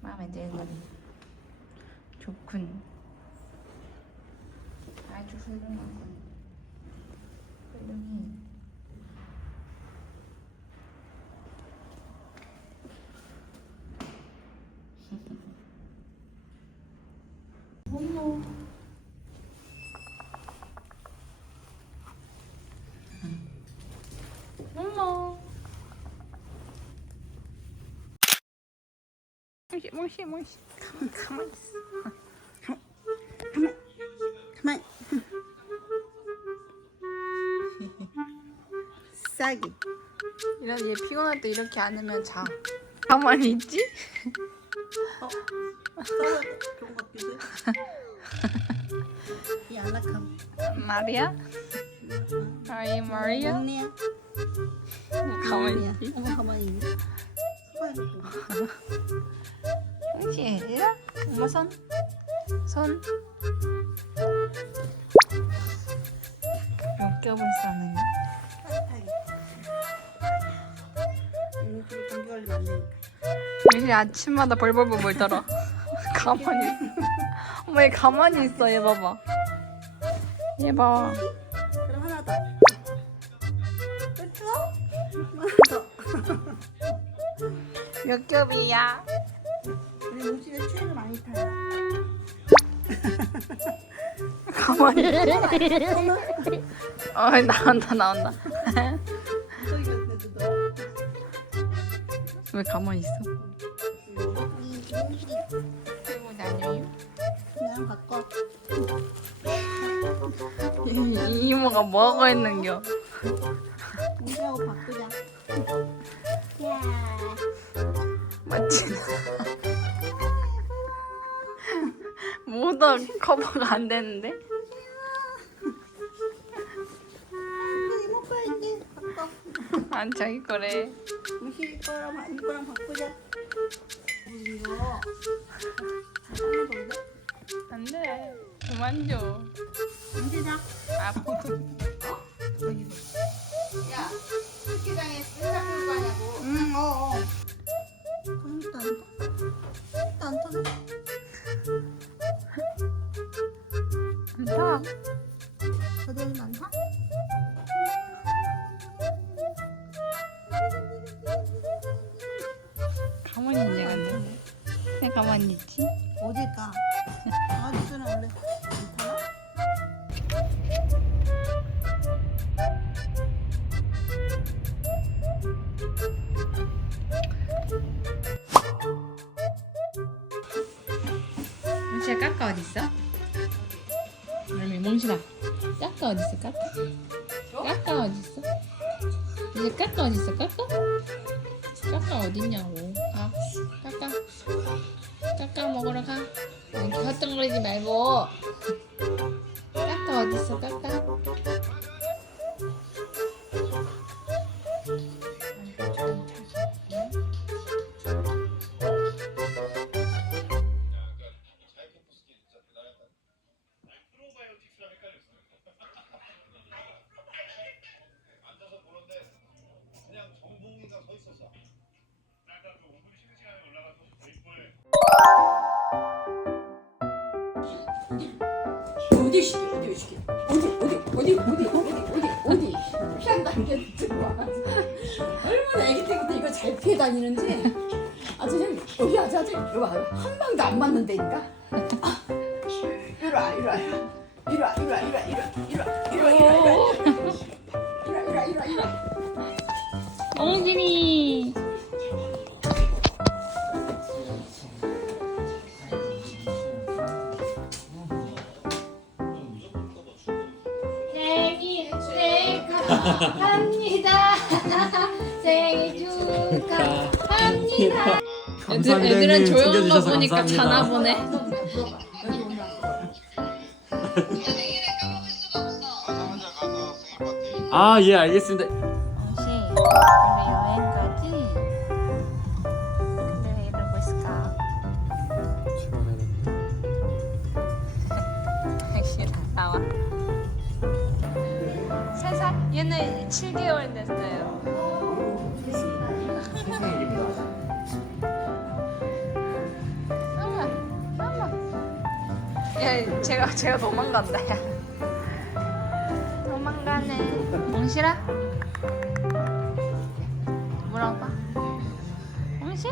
마음에 드는 좋군. 아주 훌륭하군. 훌륭해. 어머. 어머. 몽시. 가만 있어. 가만. 싸기. 이런 얘 피곤할 때 이렇게 안으면 자. 가만히 있지? 싸워도 좋은 것 같기도 해. 이 안락함. 마리아? 아이 마리아? 언니야. 가만히 있지? 어머 가만히 있네. 몽시 얘들아? 엄마 손? 몇 겹을 싸는 거야? 둘이 감기 걸리면 안 되니까. 매일 아침마다 벌벌벌 떨어. 가만히 있어. 엄마 얘 가만히 있어. 얘 봐봐. 얘 봐. 그럼 하나 더. 그쵸? 하나 더. 몇 겹이야? 우리 몽씨는 추위를 많이 타요. 가만히 있어. 나온다. 저기 같은데 너. 왜 가만히 있어? 이 몽씨 그리고 나요? 그냥 바꿔. 이 이모가 뭐하고 있는겨? 몽씨하고 바꾸자. 야. 맞지? 모두 커버가 안 되는데? 이모가 이제 바꿔. 안 자기 거래. 몽씨 거랑 이거랑 바꾸자. 이거 하나 더 돼? 안 돼. 그만 줘. 언제자? 아프. 야, 스키장에 맨날 끌고 가냐고. 응, 어. 아무것도 안 타네. 안 타. 저들이 많다? 가만히 있냐 근데? 왜 가만히 있지? 어딜까? 강아지들은 원래 안 타나? 몽시야 까까 어딨어? 그러면 몽시가 까까 어딨어 까까? 까까 어딨어? 이제 까까 어딨어 까까? 까까 어딨냐고. 가 까까 먹으러 가. 이렇게 헛덩거리지 말고. 까까 어딨어 까까? 어디 시키? 어디? 피한다는 게 정말 얼마나 애기 때부터 이거 잘 피해 다니는지 아주 그냥 여기 아주 이리 와. 한 방도 안 맞는다니까. 이리 와. 엉진이. 생일 축하합니다. 생일 축하합니다. 애들은 조용한 거 보니까 자나 보네. 아, 예, 알겠습니다. 혹시 우리 여행까지 근데 왜 이러고 있을까? 싫어 나와. 3살? 얘는 7개월 됐어요. 세상에 이게 뭐야? 야, 제가 도망간다. 야. 도망가네. 몽실아? 뭐라고 봐? 몽실?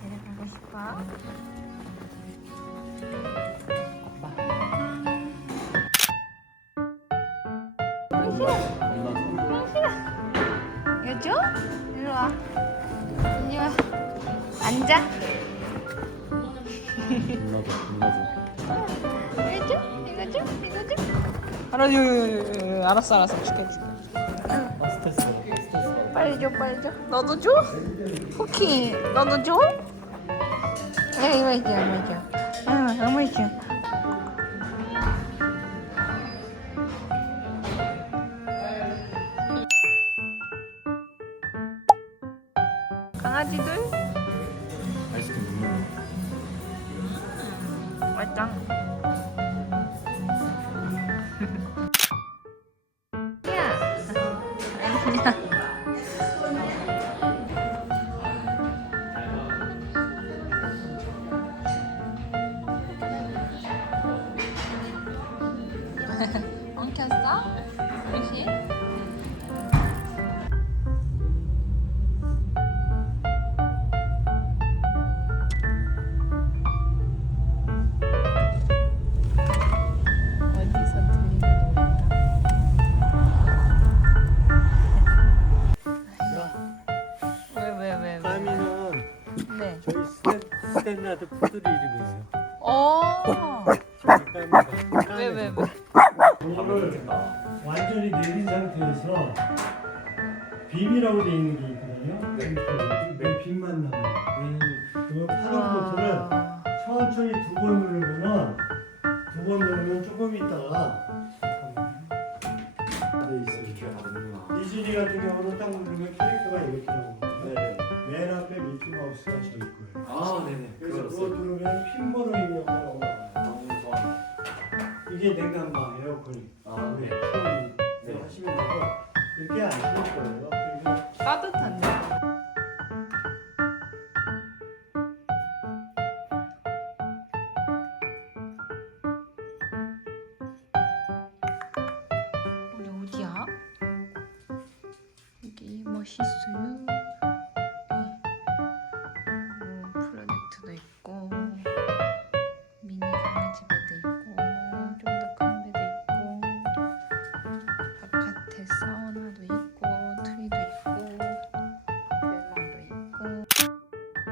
데려가고 싶어? 이거 줘? 이리 와. 이리 와. 앉아. 이거 줘? 이거 줘? 이거 줘? 알았어. 줄게. 빨리 줘. 너도 줘? 쿠키, 너도 줘? 이거 줘. 어머 줘. 강아지들? 아이스크림 못 먹는 맛있다. 야. 엉켰어? 혹시? 어디서 들리는 노래인가? 왜? 까미는 네. 저희 스탠다드 푸들 이름이에요. 까미가. 왜? 이걸 완전히 내린 상태에서 빔이라고 돼 있는 게 있거든요. 맨 빔만 남아요. 그 파란 버튼을 천천히 두 번 누르면 조금 있다가 돼 있어요. 이즈리 같은 경우는 딱 누르면 캐릭터가 이렇게 나오거든요. 맨 앞에 미키 마우스가 저 있고요. 아, 네네. 그래서 그거 누르면 핀번호 입력하고 올라가요. 이게 냉난방 에어컨이. 네. 추운 때 하시면 되고 이렇게 안 추울 거예요. 그리고 따뜻한데? 우리 어디야? 여기 멋있어요. 프로젝트도 있고 미니 강아지 베드 있고 좀 더 큰 베드 있고 바깥에 사우나도 있고 트리도 있고 벨랑도 있고.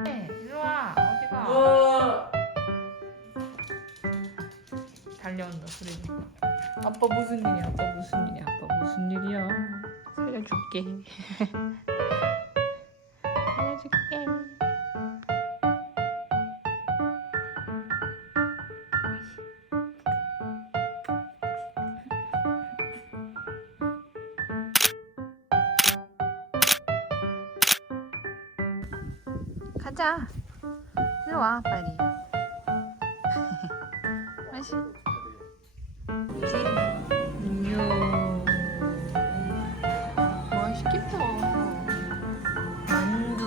네, 일로와. 어디가? 달려온다 소리. 아빠 무슨 일이야? 아빠 무슨 일이야? 살려줄게. 살려줄게. 가자. 일로 와 빨리. 맛이. 이야. 맛있겠다. 만두.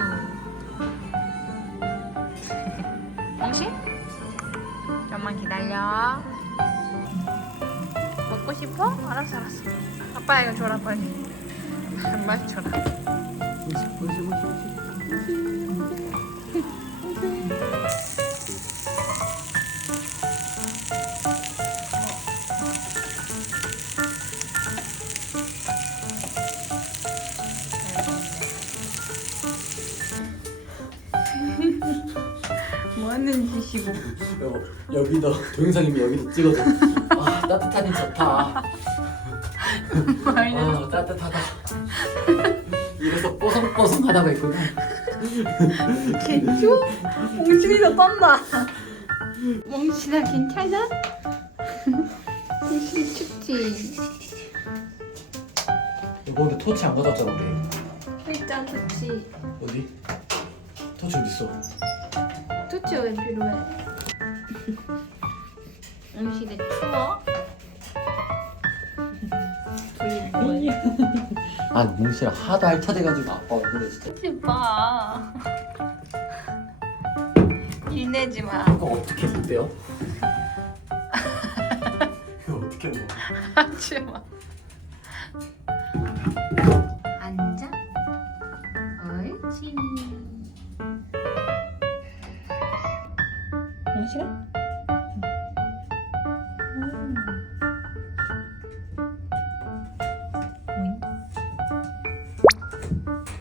엉시? 좀만 기다려. 먹고 싶어? 알았어. 아빠 이거 줘라 빨리. 빨리 줘라. 뭐 하는 짓이고. 여기다 동영상이면 여기다 찍어줘. 아, 따뜻하니 좋다. 아, 따뜻하다. 이래서 뽀송뽀송하다고 했거든. 개쭈? 몽실이가 떤다. 몽실아 괜찮아? 몽실이 춥지? 여보, 근데 토치 안 가져왔잖아 우리. 일단 토치. 어디? 토치 어디 있어? 토치 왜 필요해? 몽실이 추워? 둘이 뭐해? 아, 몽실아 하도 핥아대가지고 아빠 왜 그래 진짜. 토치 봐. 티내지 마. 그거 어떻게 못돼요? 이거 어떻게 먹어? 하지 마. 앉아. 옳지. 싫어?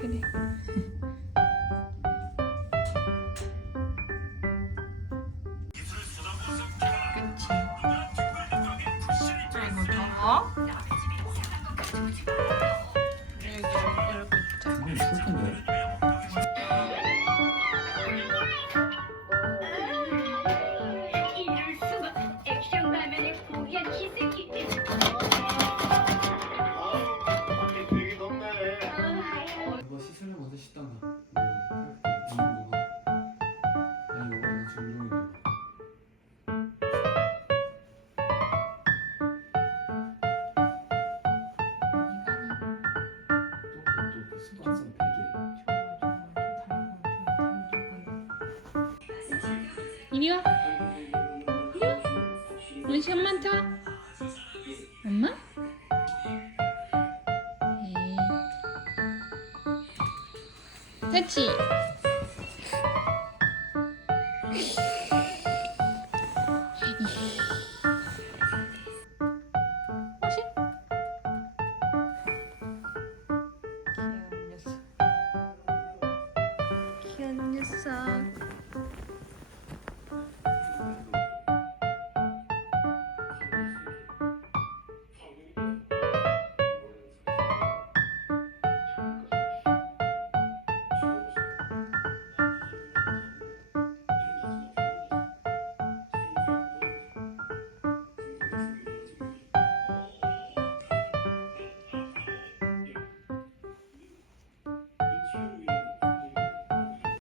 그래. 그치. 아이고 더워? 이러고 있자. 슬픈데? 이럴 수가 액션 가면의 고귀한 희생이 이거 시술을 먼저 씻던가. 아니 이거 나 지금 운동인데. 또 습관성 베개. 이리 와. 이리 와. 은시 엄마한테 와. 엄마? 에이. 됐지?